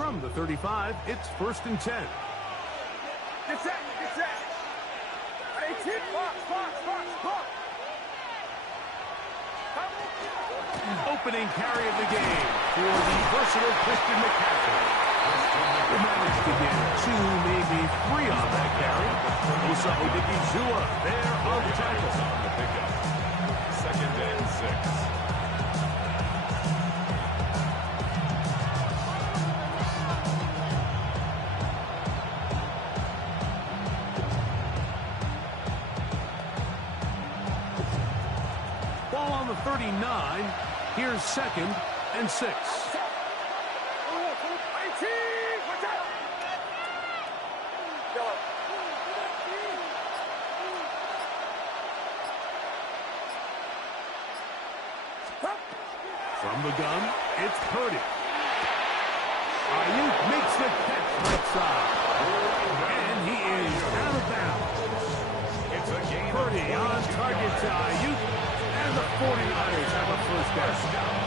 From the 35, it's 1st and 10. Get set, get set. 18, box. Opening carry of the game for the versatile Christian McCaffrey. He managed to get 2, maybe 3 on that carry. Musa Odigizua there on the tackle. The pickup. 2nd and 6. Ball on the 39. Here's 2nd and 6. From the gun, it's Purdy. Ayuk makes the catch right side. And he is out of bounds. It's a game. Purdy on target to Ayuk. And the 49ers have a first down.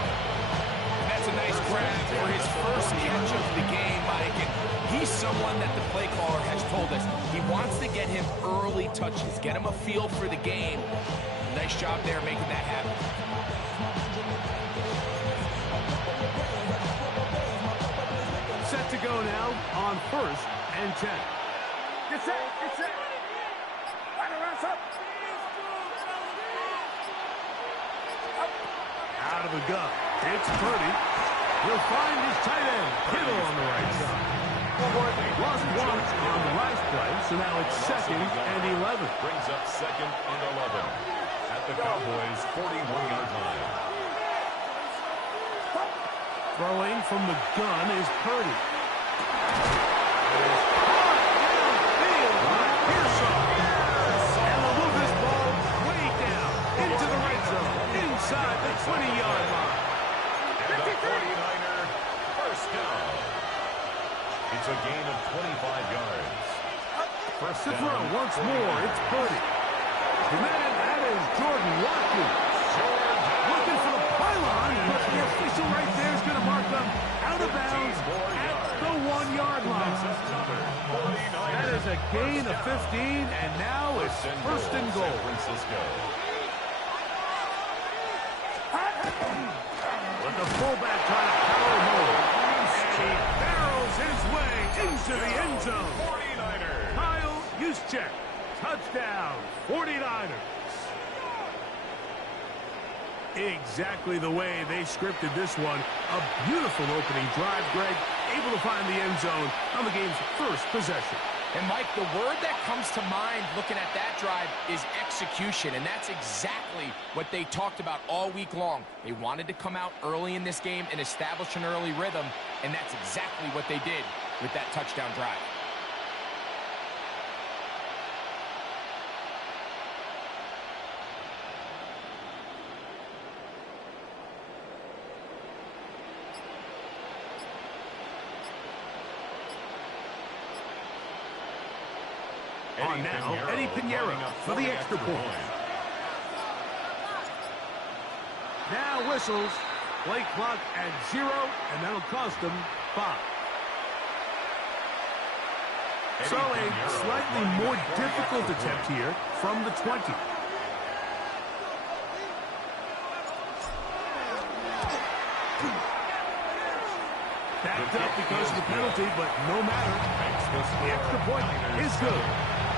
That's a nice grab for his first catch of the game, Mike. And he's someone that the play caller has told us he wants to get him early touches, get him a feel for the game. Nice job there making that happen. Set to go now on 1st and 10. Get set. Up. Out of the gun, it's Purdy. He'll find his tight end, Kittle, on the right side. Lost 1 on the last play, so now it's 2nd and 11. Brings up 2nd and 11 at the Cowboys' 41-yard line. Throwing from the gun is Purdy. And they'll move this ball way down into the red zone, inside the 20-yard line. And the 49er first down. It's a gain of 25 yards. First To down. throw once more, it's Purdy. Man, that is Jordan Watkins. Looking for the pylon, but the official right there is going to mark them out of bounds at the 1-yard line. That is a gain of 15, and now it's 1st and goal. San Francisco. With the fullback trying to power home. And he barrels his way into the end zone. 49ers. Kyle Juszczyk. Touchdown, 49ers. Exactly the way they scripted this one. A beautiful opening drive, Greg. Able to find the end zone on the game's first possession. And, Mike, the word that comes to mind looking at that drive is execution, and that's exactly what they talked about all week long. They wanted to come out early in this game and establish an early rhythm, and that's exactly what they did with that touchdown drive. On now, Eddie Pinheiro for the extra point. Now whistles. Play clock at 0, and that'll cost them 5. So a slightly more difficult attempt here from the 20. Backed up because of the penalty, but no matter. The extra point is good.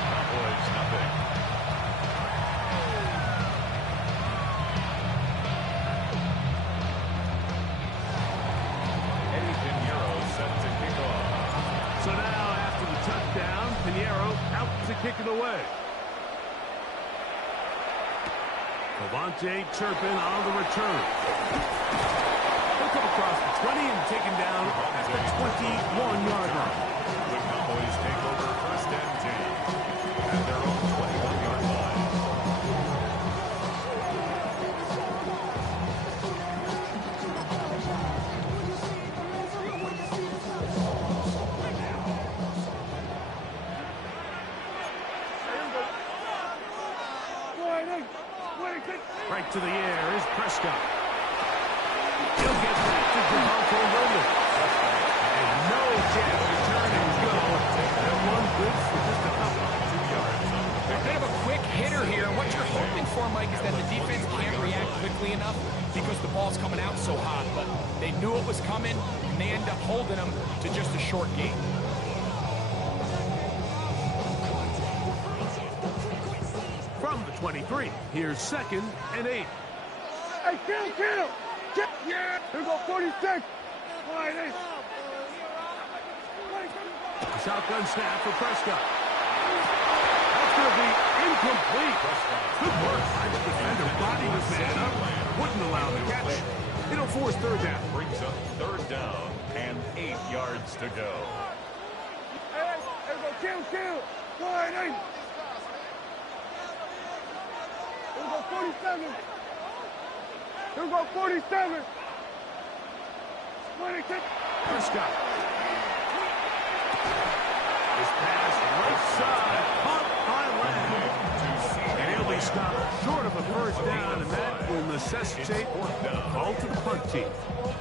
Cowboys, nothing. Eddie Pinheiro set to kick off. So now, after the touchdown, Pinheiro out to kick it away. Cavante Turpin on the return. He'll come across the 20 and taken down at the 21-yard line. The Cowboys take over 1st and 10 at their own 21-yard line. Right to the air is Prescott. He'll get back to Javonte Williams. And no ball's coming out so hot, but they knew it was coming, and they end up holding them to just a short game. From the 23, here's 2nd and 8. Hey, kill! Yeah! Here we go, 46! Wide 8. Shotgun snap for Prescott. That's going to be incomplete. Good work by the defender. Body was man up. Wouldn't allow the catch. It'll force 3rd down. Brings up 3rd down and 8 yards to go. Hey, here we go, kill! Wide 8. Here we go, 47. Here we go, 47. 26. Prescott. This pass right side, caught by Lamb. And he'll be stopped short of a 1st down, and that will necessitate a call to the punt team.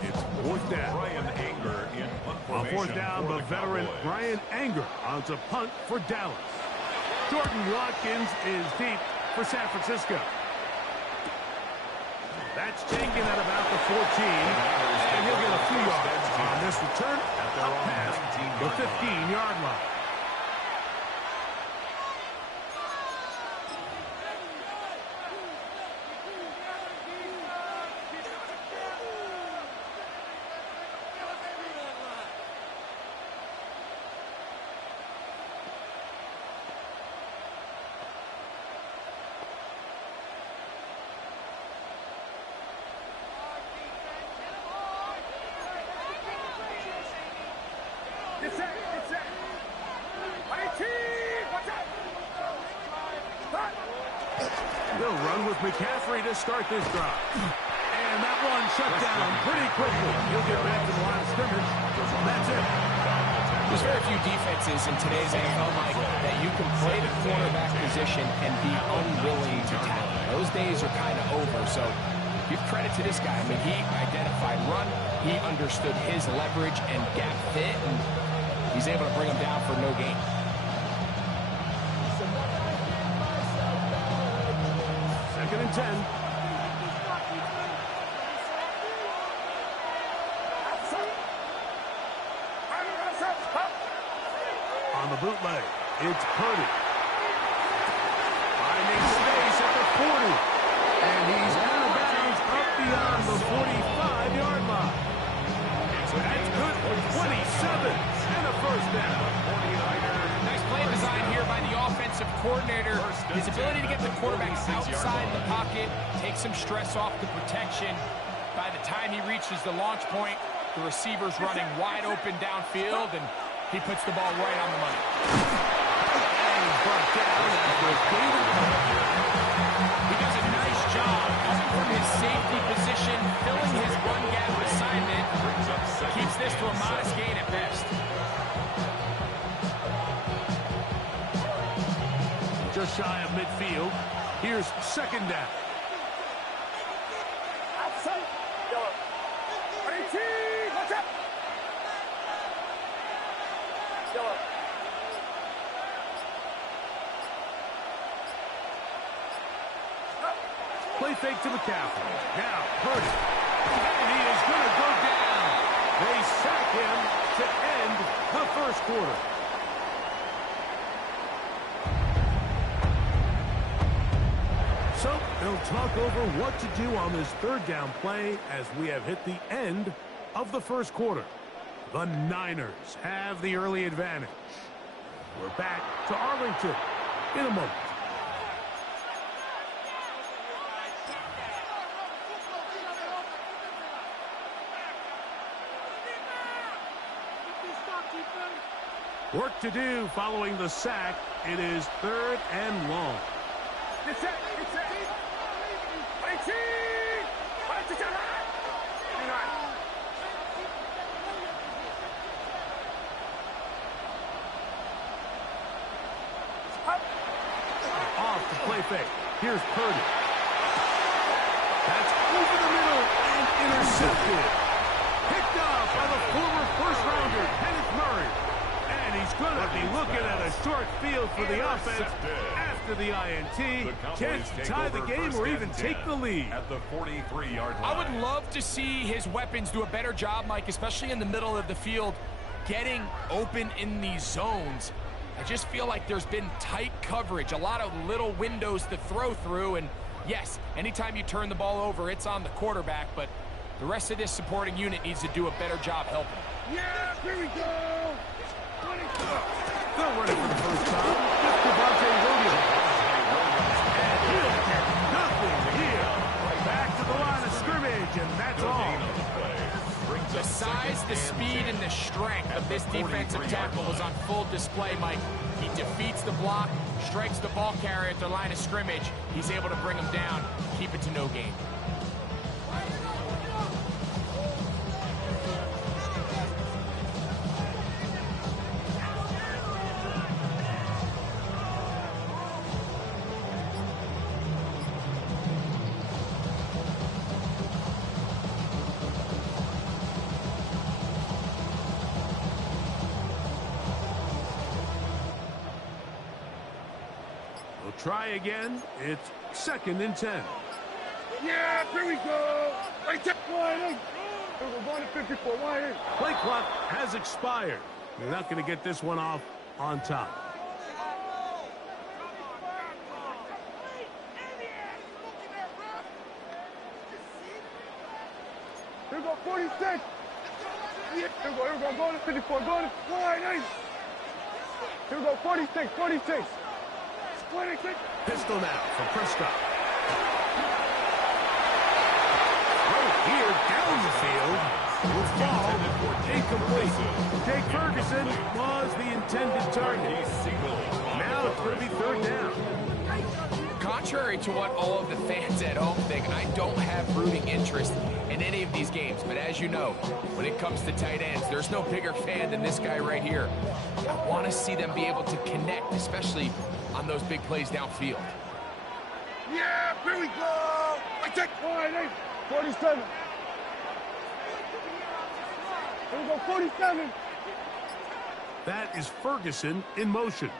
It's 4th down. Brian Anger in punt On formation 4th down, for the veteran Cowboys. Brian Anger on to punt for Dallas. Jordan Watkins is deep for San Francisco. That's taken at about the 14, and he'll get a few yards on this return up past the 15-yard line. Get set! 18! Watch out! They'll run with McCaffrey to start this drive. And that one shut down pretty quickly. He'll get back to the line of scrimmage. That's it. There's very few defenses in today's NFL, Mike, that you can play the quarterback position and be unwilling to tackle. Those days are kind of over, so give credit to this guy. I mean, he identified run, he understood his leverage and gap fit, and he's able to bring him down for no gain. Second and 10. On the bootleg, it's Purdy. Finding space at the 40. And he's out of bounds up beyond the 45-yard line. That's good for 27 and a 1st down. Nice play design here by the offensive coordinator. His ability to get the quarterback outside the pocket, take some stress off the protection. By the time he reaches the launch point, the receiver's running wide open downfield, and he puts the ball right on the money. And he's brought down after a gain. He does a nice job coming from his safety position, filling his run gap assignment. Keeps this to a modest gain at best. Just shy of midfield. Here's 2nd down. Outside. 18. Watch out. Play fake to McCaffrey. Now Purdy. And he is going to go down. They sack him to end the 1st quarter. So they'll talk over what to do on this 3rd down play as we have hit the end of the 1st quarter. The Niners have the early advantage. We're back to Arlington in a moment. Work to do following the sack. It is 3rd and long. Get set! 18! Off the play fake. Here's Purdy. That's over the middle and intercepted. Picked off by the former 1st-rounder, Kenneth Murray. And he's going to be looking at a short start field for the offense after the INT. Chance to tie the game or even take the lead. At the 43-yard line. I would love to see his weapons do a better job, Mike, especially in the middle of the field, getting open in these zones. I just feel like there's been tight coverage, a lot of little windows to throw through, and yes, anytime you turn the ball over, it's on the quarterback, but the rest of this supporting unit needs to do a better job helping. Yeah, here we go. They'll run it for the first time. It's Devontae Williams. And he'll get nothing here. Back to the line of scrimmage, and that's all. The size, the speed, and the strength of this defensive tackle was on full display, Mike. He defeats the block, strikes the ball carrier at the line of scrimmage. He's able to bring him down, keep it to no gain. Try again. It's 2nd and 10. Yeah, here we go. Right there. Wide. We're going to 54. Wide. Play clock has expired. You're not going to get this one off on top. Here we go, 46. Yeah, here we go, going to 54, going to wide. Here we go, 46, 46. 26. Pistol now for Prescott. Right here, down the field. Will fall. Incomplete. Jake Ferguson was the intended target. Now it's going to be 3rd down. Contrary to what all of the fans at home think, I don't have rooting interest in any of these games. But as you know, when it comes to tight ends, there's no bigger fan than this guy right here. I want to see them be able to connect, especially on those big plays downfield. Yeah, here we go. I take 47. Here we go, 47. That is Ferguson in motion.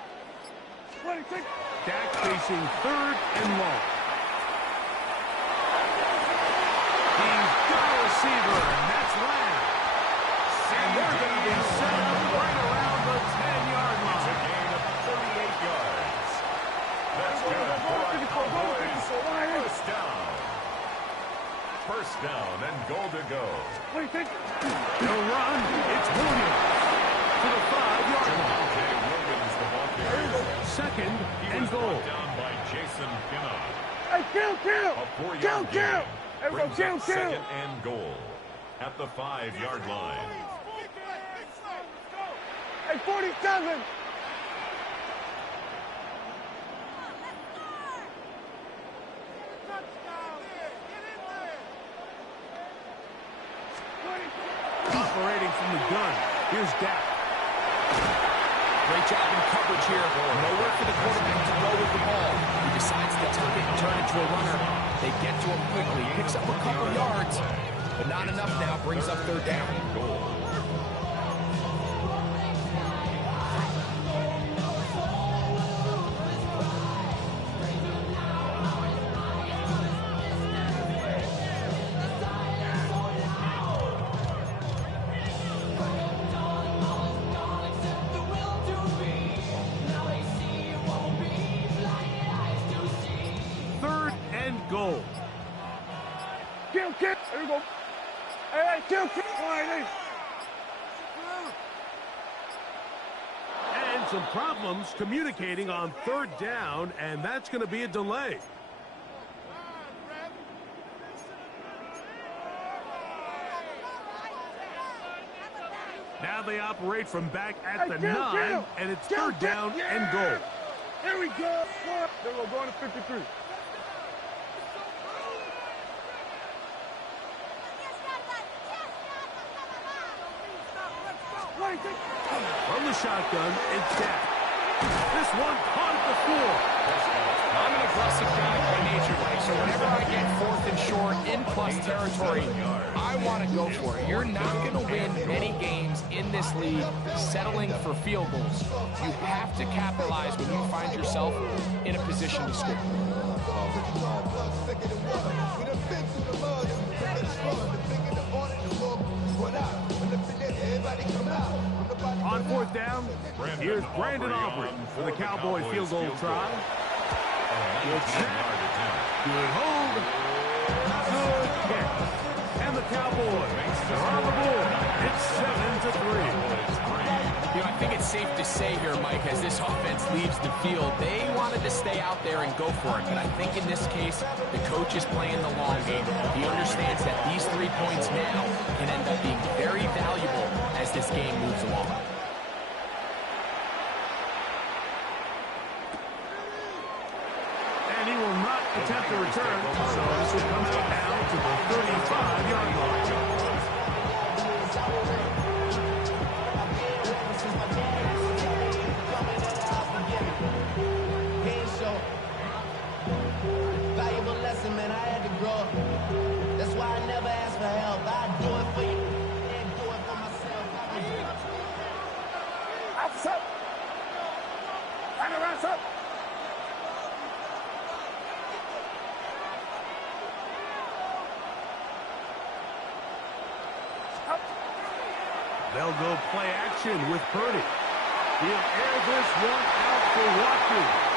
26. Dak facing 3rd and long. He's got a receiver, and that's Lamb. And they're going to be set up right around the 10-yard line. It's a gain of 38 yards. That's good for our Cowboys. First down. First down and goal to go. What do you think? They'll run. It's Williams to the 5-yard line. Okay, Williams, the ball carrier. 2nd He and was goal. brought down by Jason Pinnock. Hey, kill. A 4-yard Kill. gain. Everyone, Brings up kill. 2nd and goal at the 5-yard line. Hey, 47. Operating from the gun. Here's Dak. Great job in coverage here. Nowhere for the quarterback to go with the ball. He decides to tuck it and turn it to a runner. They get to him quickly. Picks up a couple yards, but not enough now. Brings up 3rd down. Goal. Goal. Kill. Here we go. Hey, kill. Wide. And some problems communicating on 3rd down, and that's going to be a delay. Now they operate from back at the 9, and it's 3rd down and goal. Here we go. Then we're going to 53. From the shotgun, it's Dak. This one caught at the floor. I'm an aggressive guy by nature, Mike, so whenever I get 4th and short in plus territory, I want to go for it. You're not going to win many games in this league settling for field goals. You have to capitalize when you find yourself in a position to score. On 4th down, here's Brandon Aubrey for the Cowboy field goal try. Good snap. Good hold. Good kick. And the Cowboys are on the board. It's 7-3. You know, I think it's safe to say here, Mike, as this offense leaves the field, they wanted to stay out there and go for it. But I think in this case, the coach is playing the long game. He understands that these 3 points now can end up being very valuable as this game moves along. And he will not attempt a return, so this will come out now to the 35-yard line. Valuable lesson, man. I had to grow up. That's why I never ask for help. I do it for you and do it for myself. That's up. And around up. They'll go play action with Purdy. He'll air this one out for Watkins.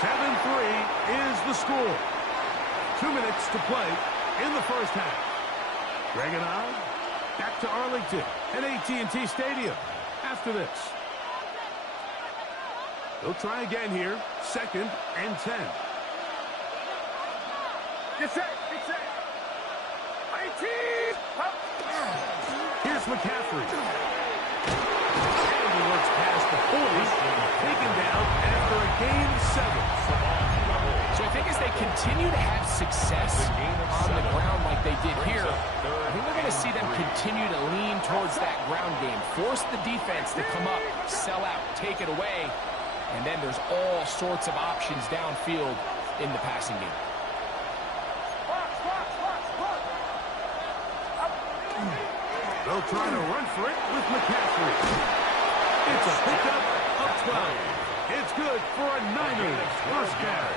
7-3 is the score. 2 minutes to play in the first half. Greg and I back to Arlington at AT&T Stadium after this. They'll try again here. 2nd and 10. Get set. Get set. 18. Up. Here's McCaffrey. And he works past the 40. Taken down after a gain of 7. So I think as they continue to have success on the ground like they did here, I think we're going to see them continue to lean towards that ground game. Force the defense to come up, sell out, take it away, and then there's all sorts of options downfield in the passing game. They'll try to run for it with McCaffrey. It's a pickup of 12. It's good for a Niners first down.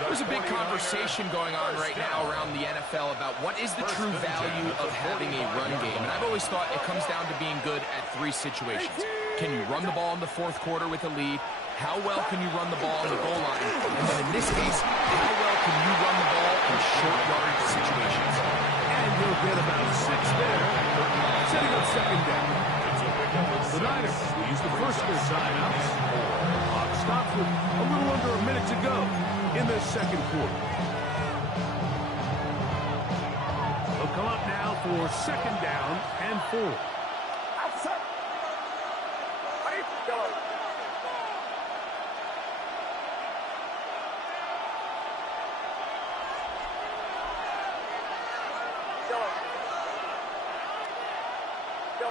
There's a big conversation going on right now around the NFL about what is the true value of having a run game. And I've always thought it comes down to being good at 3 situations. Can you run the ball in the 4th quarter with a lead? How well can you run the ball on the goal line? And then in this case, how well can you run the ball in short yardage situations? And he'll get about 6 there, setting up 2nd down. The Niners will use the first of their timeouts. Clock stops with a little under a minute to go in the 2nd quarter. They'll come up now for 2nd down and 4. Outside. Right. Go. Go. Go.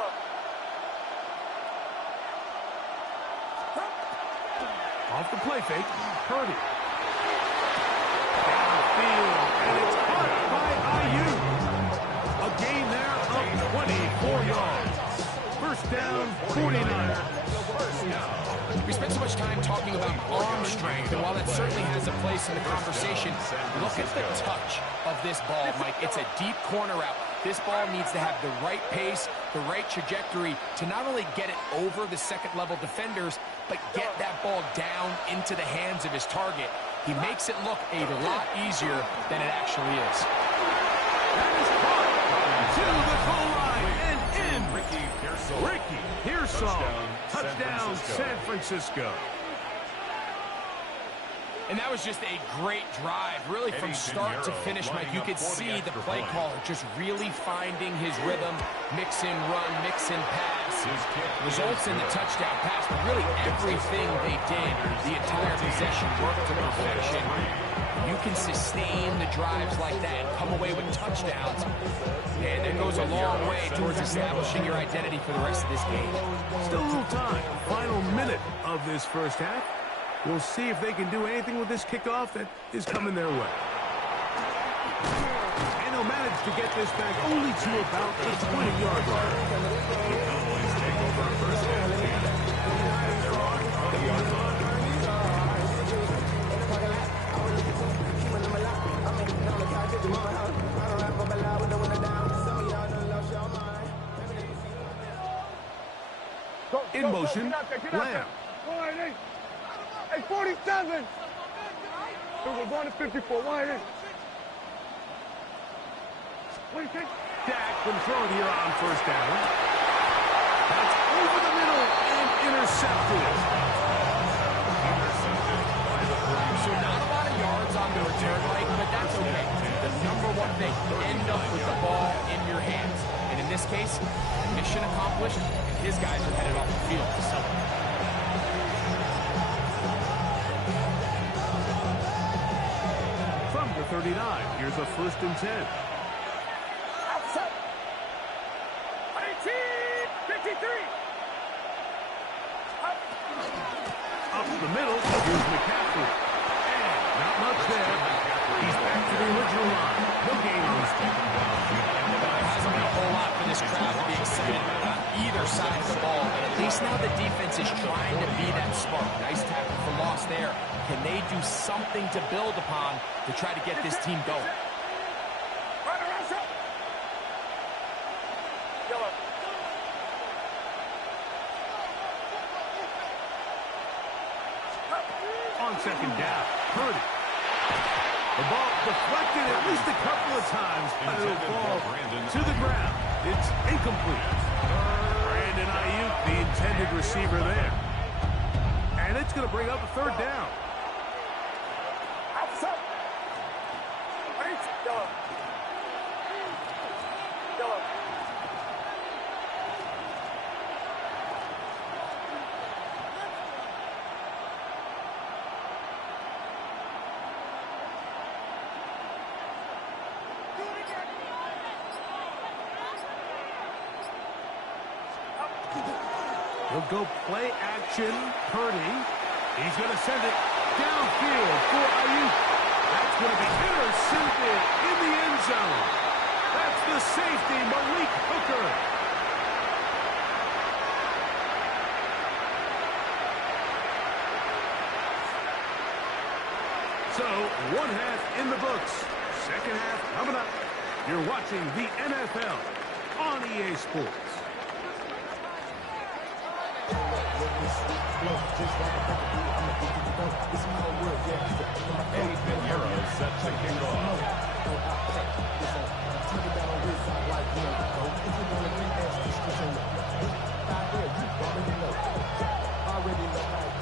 Off the play fake, Purdy. Downfield, and it's caught by Ayuk. A gain there of 24 yards. First down, 49. We spent so much time talking about arm strength, and while that certainly has a place in the conversation, look at the touch of this ball, Mike. It's a deep corner route. This ball needs to have the right pace, the right trajectory to not only get it over the 2nd-level defenders, but get that ball down into the hands of his target. He makes it look a lot easier than it actually is. That is caught to the goal line and in. Ricky Pearsall. Touchdown, San Francisco. And that was just a great drive, really from start to finish, Mike. You could see the play caller just really finding his rhythm, mix and run, mix and pass. Results in the touchdown pass, but really everything they did, the entire possession worked to perfection. You can sustain the drives like that and come away with touchdowns, and it goes a long way towards establishing your identity for the rest of this game. Still a little time. Final minute of this first half. We'll see if they can do anything with this kickoff that is coming their way. And they'll manage to get this back only to about the 20-yard line. The Cowboys take over first and 10. And they're on 20-yard line. In motion, Lamb. Hey, 47. We're going to 54. Wide in. Dak will throw it here on first down. That's over the middle and intercepted. So not a lot of yards on the return, Mike, but that's okay. The number one thing, end up with the ball in your hands. And in this case, mission accomplished, and his guys are headed off the field to celebrate. From the 39, here's a 1st and 10. Outside. 53. Up the middle, here's McCaffrey. And not much there. He's back to the original line. No gain on this taken down. There hasn't been a whole lot for this crowd to be excited about on either side of the ball, but at least now the defense is trying to be that smart. Nice tackle for loss there. Can they do something to build upon to try to get this team going? On second down, Purdy. The ball deflected at least a couple of times, but it'll fall to the ground. It's incomplete. Brandon Ayuk, the intended receiver there. And it's going to bring up a 3rd down. Outside. Yellow. He'll go play action. Purdy. He's going to send it downfield for Ayuk. That's going to be intercepted in the end zone. That's the safety, Malik Hooker. So, 1 half in the books. Second half coming up. You're watching the NFL on EA Sports. Heroes set to kick off.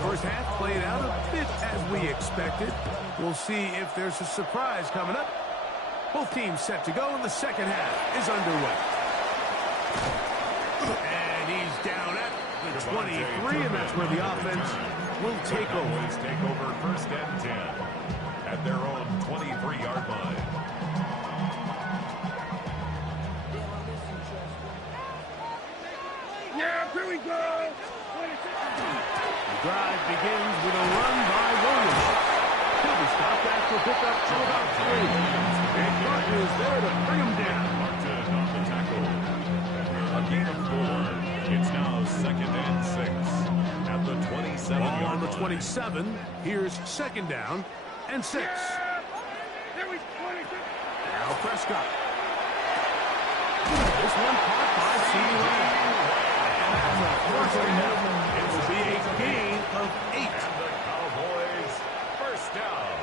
First half played out a bit as we expected. We'll see if there's a surprise coming up. Both teams set to go, and the second half is underway. And he's down at the 23, and that's where the offense will take over. Take over first and 10 at their own 23-yard line. Yeah, here we go. The drive begins with a run by Williams. He'll be stopped after pickup to about 3. And Martin is there to bring him down. Martin on the tackle. A gain of 4. It's now 2nd and 6 at the 27-yard line. On the 27, here's 2nd down and 6. Now Prescott. This one caught by CeeDee Lamb. And that's a first down. It will be a gain of 8. And the Cowboys first down.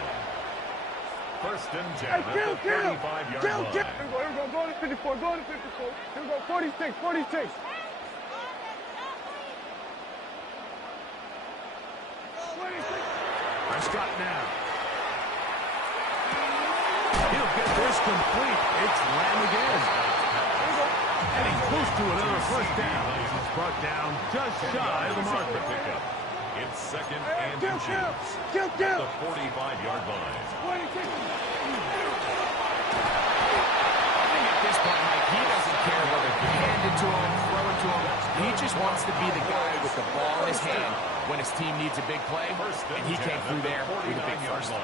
1st and 10 at the 35-yard line. Here we go. Go to 54. Go to 54. Here we go. 46. 46. Prescott now. He'll get this complete. It's Lamb again. And he's close to another first down. It's brought down just shy of the marker. Pickup. It's 2nd and 2. Kill. The 45-yard line. at this point, Mike, he doesn't care whether you hand it to him, throw it to him. He just wants to be the guy with the ball in his hand when his team needs a big play, and he came through there with a big first.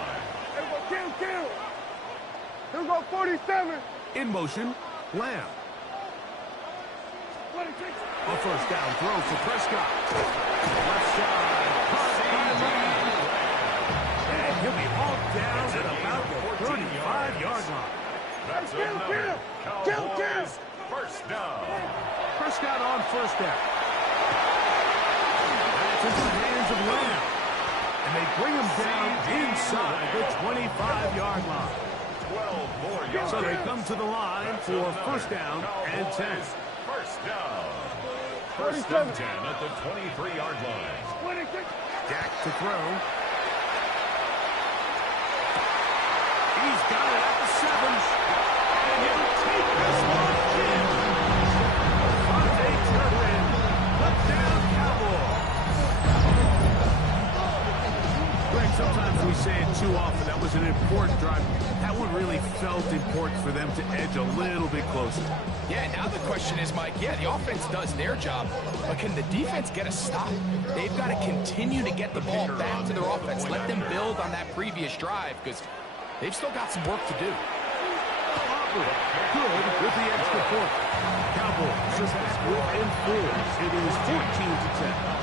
Here we go, 47. In motion, Lamb. A first down throw for Prescott. Left side. And he'll be hauled down at about the 35-yard line. That's another Cowboys first down. Prescott on first down. That's into the hands of Lamb. And they bring him down inside the 25-yard line. 12 more yards. So they come to the line for first down and 10. First down. First and 10 at the 23-yard line. Dak to throw. He's got it at the 7. And he'll take this one in. Fonte Turpin. Touchdown Cowboys. Greg, sometimes we say it too often. That was an important drive. That one really felt important for them to edge a little bit closer. Yeah, now the question is, Mike, yeah, the offense does their job, but can the defense get a stop? They've got to continue to get the ball back to their offense. Let them build on that previous drive, because they've still got some work to do. Good with the extra point. Cowboys are back within 4. It is 14-10.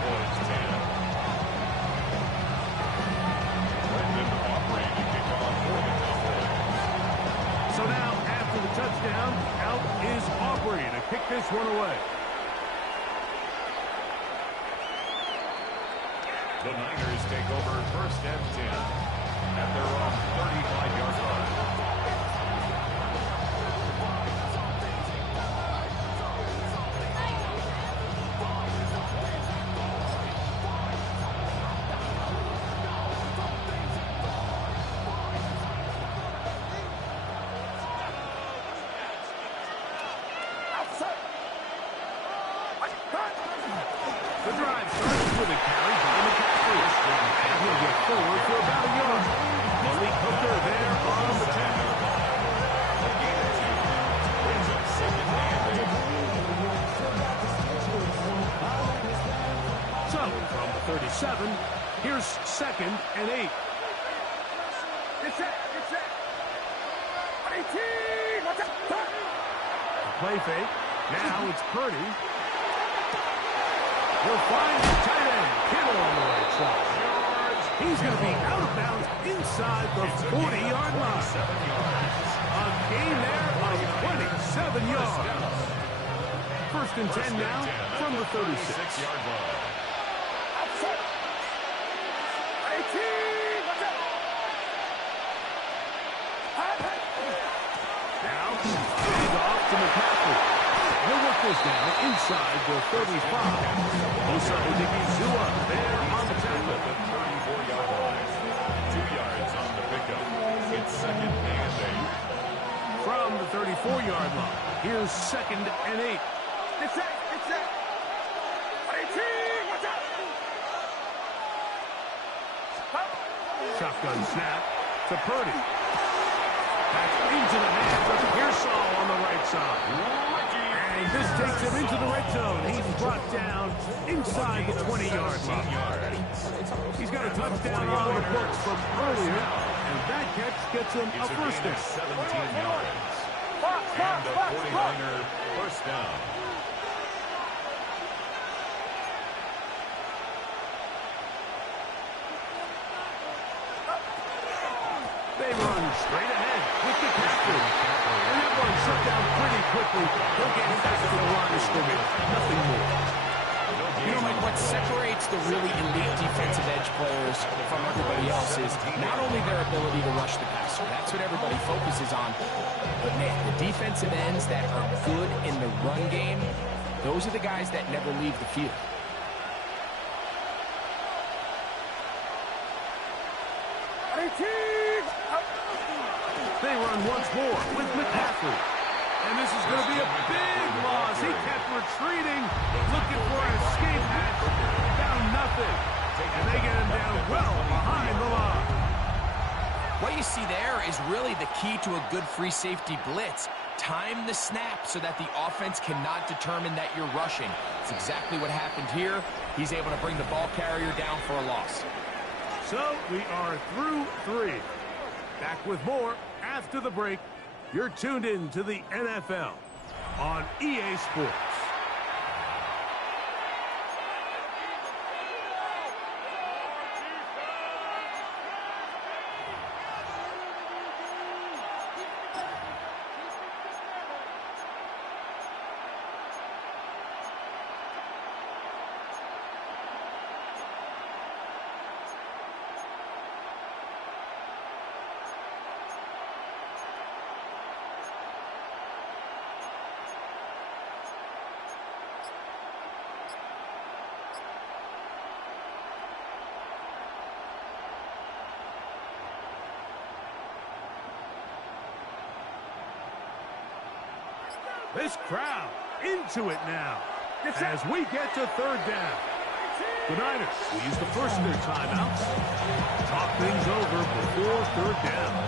So now, after the touchdown, out is Aubrey to kick this one away. The Niners take over first and 10 at their own 35-yard line. The drive starts with a carry by McCaffrey. And he'll get forward for about a yard. Malik Hooker there on the 10. Brings up second and 8. So, from the 37, here's second and 8. Get set. Play fake. Now it's Purdy. He'll find the tight end. Kittle on the right side. He's going to be out of bounds inside the 40-yard line. A gain there of 27 yards. First and 10 now from the 36-yard line. Now, hand off to McCaffrey. He'll work this now inside the 35. Osa Odigizua there on the tackle. The 34-yard line. 2 yards on the pickup. It's second and 8. From the 34-yard line, here's second and 8. Get set. Shotgun snap to Purdy. Back into the hands of Pearsall on the right side. And this takes him into the red zone. He's brought down inside the 20-yard line. He's got a touchdown on the books from earlier, and that catch gets him a first down. 17 yards. And the 49er first down. They run straight ahead with the catch. And that one shut down pretty quickly. They'll get back to the line of scrimmage. Nothing more. You know, Mike, what separates the really elite defensive edge players from everybody else is not only their ability to rush the passer. That's what everybody focuses on. But, man, the defensive ends that are good in the run game, those are the guys that never leave the field. They run once more with McCaffrey. And this is going to be a big loss. He kept retreating, looking for an escape hatch. Found nothing. And they get him down well behind the line. What you see there is really the key to a good free safety blitz. time the snap so that the offense cannot determine that you're rushing. It's exactly what happened here. He's able to bring the ball carrier down for a loss. So we are through 3. Back with more after the break. You're tuned in to the NFL on EA Sports. This crowd into it now as we get to 3rd down. The Niners will use the first of their timeouts. Talk things over before 3rd down.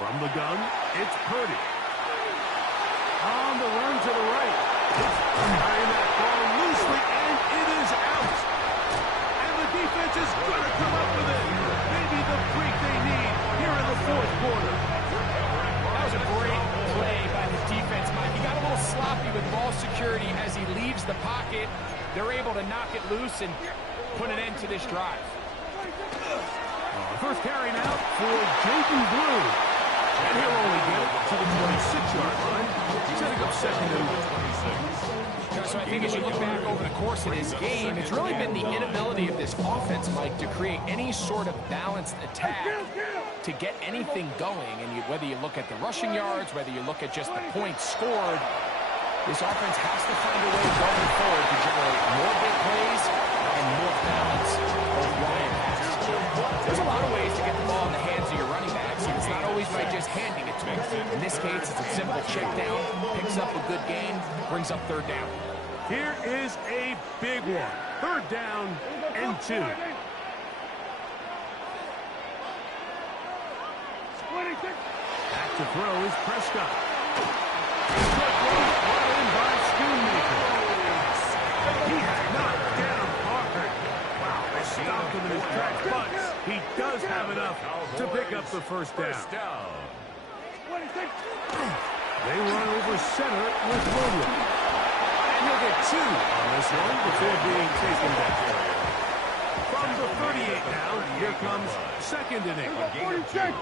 From the gun, it's Purdy. On the run to the right. Carrying that ball loosely, and it is out. And the defense is going to come up with it. Maybe the break they need here in the 4th quarter. That was a great play by the defense, Mike. He got a little sloppy with ball security as he leaves the pocket. They're able to knock it loose and put an end to this drive. First carry now for Jaden Blue. And he'll only get it to the 26-yard line, setting up 2nd and 26. So I think as you look back over the course of this game, it's really been the inability of this offense, Mike, to create any sort of balanced attack to get anything going. And whether you look at the rushing yards, whether you look at just the points scored, this offense has to find a way going forward to generate more big plays and more balance of Ryan has. There's a lot of ways to get the ball in the hands of your running backs, and it's not always by just handing it to them. In this case, it's a simple check down, picks up a good gain, brings up 3rd down. Here is a big one. 3rd down and 2. Back to throw is Prescott. Good throw brought in by Schoonmaker. He had knocked down hard. Wow, they stopped him in his tracks, but he does have enough to pick up the 1st down. They run over center with Williams. And he'll get 2 on this one before being taken back. From the 38 now, here comes 2nd and 8. 46.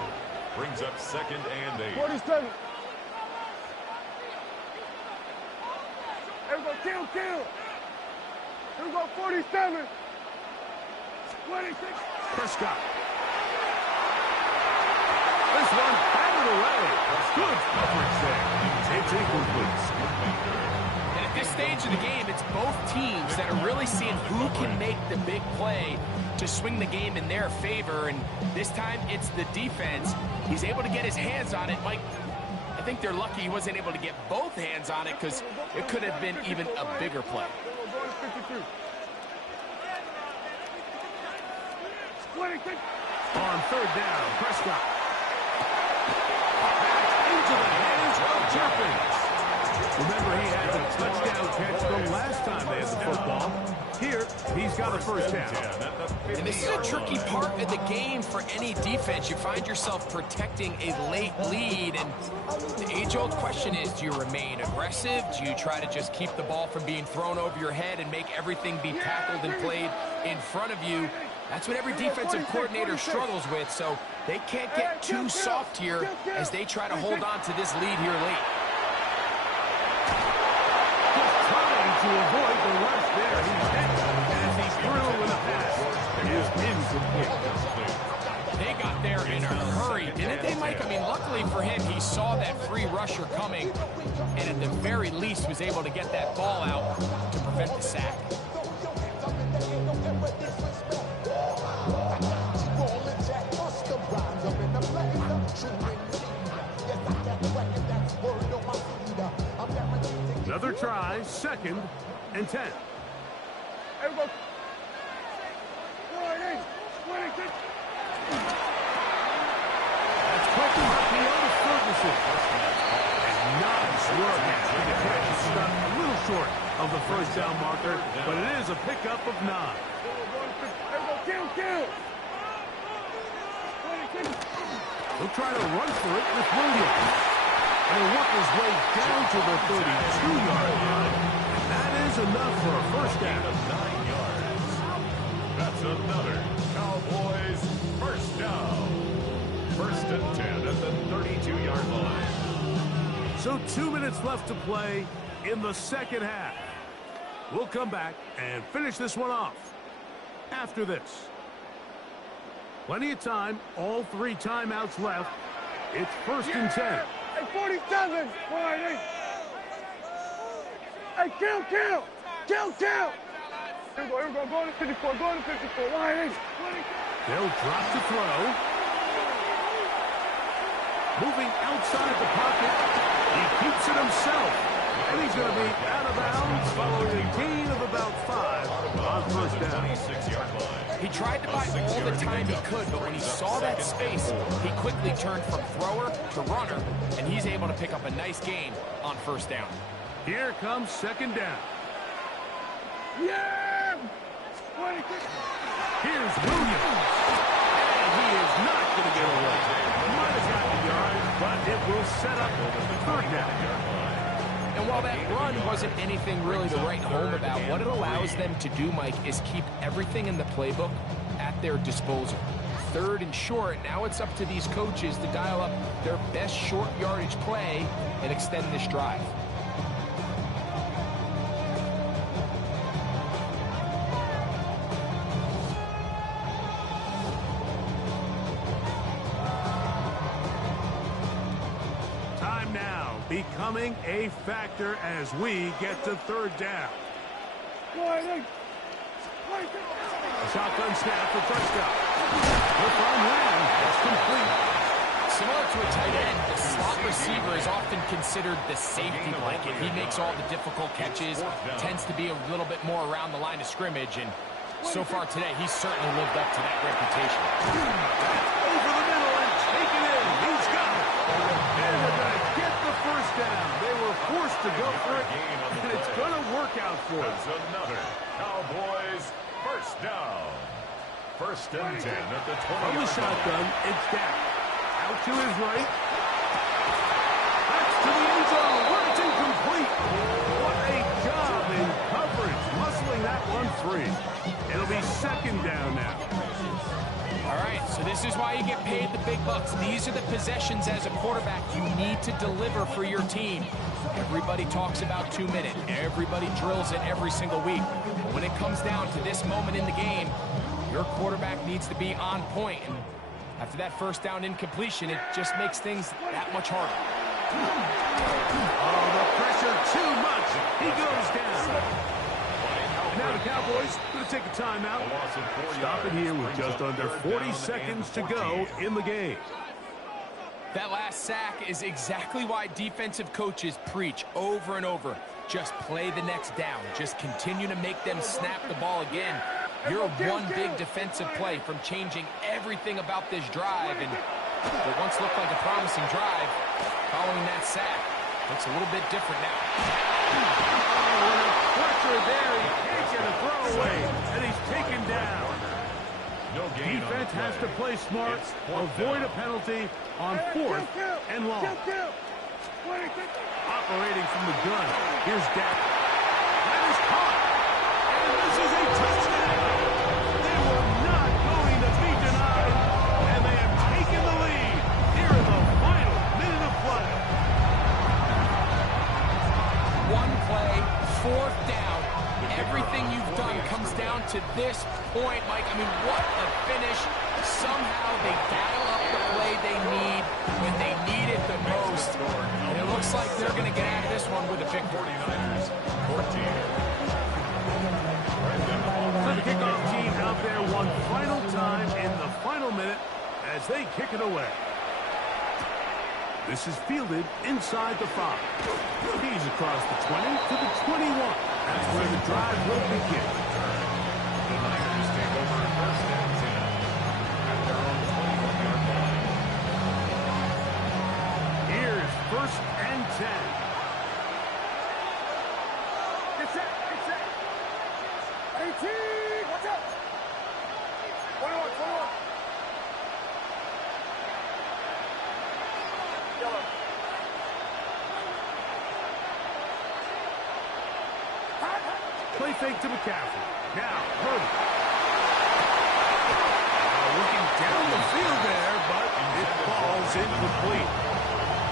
Brings up 2nd and 8. 47. Here we go, kill. Here we go, 47. 26. Prescott. This one batted away. Good coverage there. It's incomplete. And at this stage of the game, it's both teams that are really seeing who can make the big play to swing the game in their favor. And this time, it's the defense. He's able to get his hands on it. Mike, I think they're lucky he wasn't able to get both hands on it because it could have been even a bigger play. On 3rd down, Prescott. Into the hands of Jerkins. Remember, he had the touchdown catch the last time they had the football. Here, he's got a 1st down. And this is a tricky part of the game for any defense. You find yourself protecting a late lead, and the age-old question is, do you remain aggressive? Do you try to just keep the ball from being thrown over your head and make everything be tackled and played in front of you? That's what every defensive coordinator struggles with, so they can't get too soft here as they try to hold on to this lead here late. Trying to avoid the rush there. He's hit as he threw with a pass. Is incomplete. They got there in a hurry, didn't they, Mike? I mean, luckily for him, he saw that free rusher coming, and at the very least was able to get that ball out to prevent the sack. Another try, 2nd and 10. Here we go. 26. That's quickly up the other Ferguson. And nice work after the catch is stuck a little short of the first down marker, but it is a pickup of 9. Here we go. Kill. 26. He'll try to run for it with Williams. And he'll work his way down to the 32-yard line. And that is enough for a first down. Of 9 yards. That's another Cowboys first down. 1st and 10 at the 32-yard line. So 2 minutes left to play in the second half. We'll come back and finish this one off after this. Plenty of time, all 3 timeouts left. It's 1st and 10. Hey, 47. Hey, kill. Here we go. Go to 54. They'll drop to throw. Moving outside the pocket. He keeps it himself. And he's going to be out of bounds following a gain of about 5 on first down. 26-yard line. He tried to buy all the time he could, but when he saw that space, he quickly turned from thrower to runner, and he's able to pick up a nice gain on first down. Here comes 2nd down. Yeah! 26. Here's Williams. And he is not going to get away. Might have got the yard, but it will set up the 3rd down. And while that run wasn't anything really to write home about, what it allows them to do, Mike, is keep everything in the playbook at their disposal. 3rd and short, now it's up to these coaches to dial up their best short yardage play and extend this drive. Becoming a factor as we get to 3rd down. Shotgun snap for touchdown. The fun ran. That's complete. Similar to a tight end, the slot receiver is often considered the safety blanket. He makes all the difficult catches, tends to be a little bit more around the line of scrimmage, and so far today, he's certainly lived up to that reputation. Over the middle and taken in. He's got it. And they're going to get the first down. They were forced to go for it, and it's going to work out for them. That's another Cowboys first down. 1st and 10 at the 20. From the shotgun, it's Dak. Out to his right. That's to the end zone, where it's incomplete. What a job in coverage, muscling that one free. It'll be 2nd down now. All right, so this is why you get paid the big bucks. These are the possessions as a quarterback you need to deliver for your team. Everybody talks about 2 minutes. Everybody drills it every single week. But when it comes down to this moment in the game, your quarterback needs to be on point. And after that first down incompletion, it just makes things that much harder. Oh, the pressure too much. He goes down. Now the Cowboys going to take a timeout. Stop it here with just under 40 seconds to go in the game. That last sack is exactly why defensive coaches preach over and over. Just play the next down. Just continue to make them snap the ball again. You're one big defensive play from changing everything about this drive. And what once looked like a promising drive, following that sack, looks a little bit different now. Pressure there, he can't get a throwaway, and he's taken down. No gain. Defense has to play smart, avoid a penalty on 4th and long. Operating from the gun, here's Dak. That is caught, and this is a touchdown. They were not going to be denied, and they have taken the lead here in the final minute of play. One play, 4th down. to this point, Mike. I mean, what a finish. Somehow they dial up the play they need when they need it the most. And it looks like they're going to get out of this one with a victory. 49ers, 14. So the kickoff team out there one final time in the final minute as they kick it away. This is fielded inside the 5. He's across the 20 to the 21. That's where the drive will begin. The Niners take over first and 10 at their own 21-yard line. Here's first and 10. Get set, get set. 18, watch out. 21, 21. Yellow. Play fake to McCaffrey. Now, Purdy. Looking down the field there, but it falls incomplete.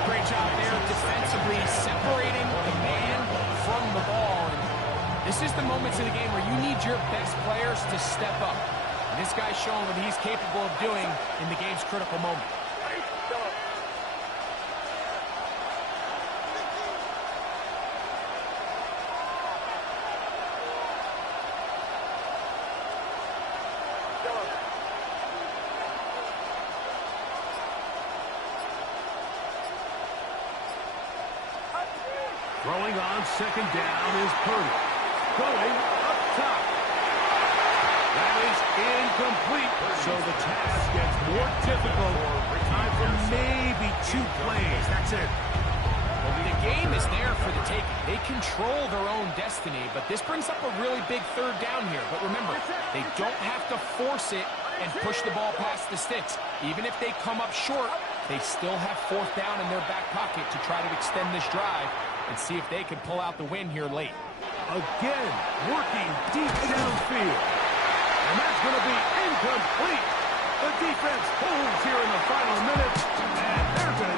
Great job there defensively, separating the man from the ball. And this is the moments in the game where you need your best players to step up. And this guy's showing what he's capable of doing in the game's critical moment. Throwing on second down is Purdy. Going up top. That is incomplete. So the task gets more difficult. Time for maybe 2 plays. That's it. The game is there for the taking. They control their own destiny, but this brings up a really big third down here. But remember, they don't have to force it and push the ball past the sticks. Even if they come up short, they still have fourth down in their back pocket to try to extend this drive and see if they can pull out the win here late. Again, working deep downfield. And that's going to be incomplete. The defense holds here in the final minutes, and they're going to